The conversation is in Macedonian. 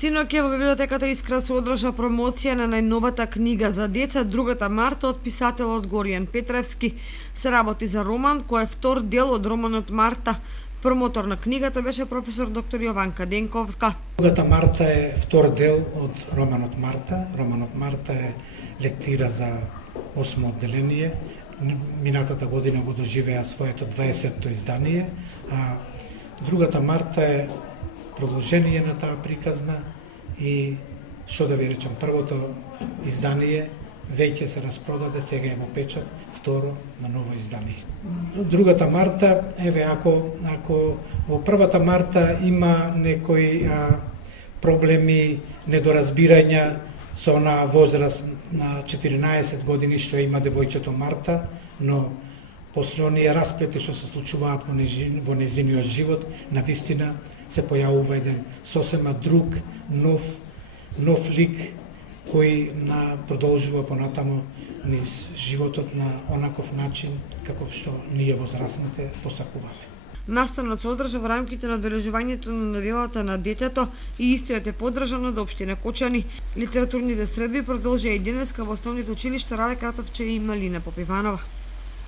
Синоќа во библиотеката Искра се одржа промоција на најновата книга за деца Другата Марта од писателот Горијан Петревски. Се работи за роман кој е втор дел од романот Марта. Промотор на книгата беше професор доктор Јованка Денковска. Другата Марта е втор дел од романот Марта. Романот Марта е лектира за 8 одделение. Минатата година го доживеа своето 20-то издание, а Другата Марта е продолжение на таа приказна и што да ви речам, првото издание веќе се распродаде, сега е во печат, второ на ново издание. Другата Марта, еве, ако во првата Марта има некои проблеми, недоразбирања со онаа возраст на 14 години што има девојчето Марта, но после оние расплети што се случуваат во незиниот живот, навистина се појавува еден сосема друг, нов лик кој продолжува понатамо низ животот на онаков начин каков што ние возрастните посакуваме. Настанот се одржа во рамките на одбележувањето на неделата на детето и истиот е поддржан од општина Кочани. Литературните средби продолжија и денеска во основните училишта Рале Кратовче и Малина Попиванова.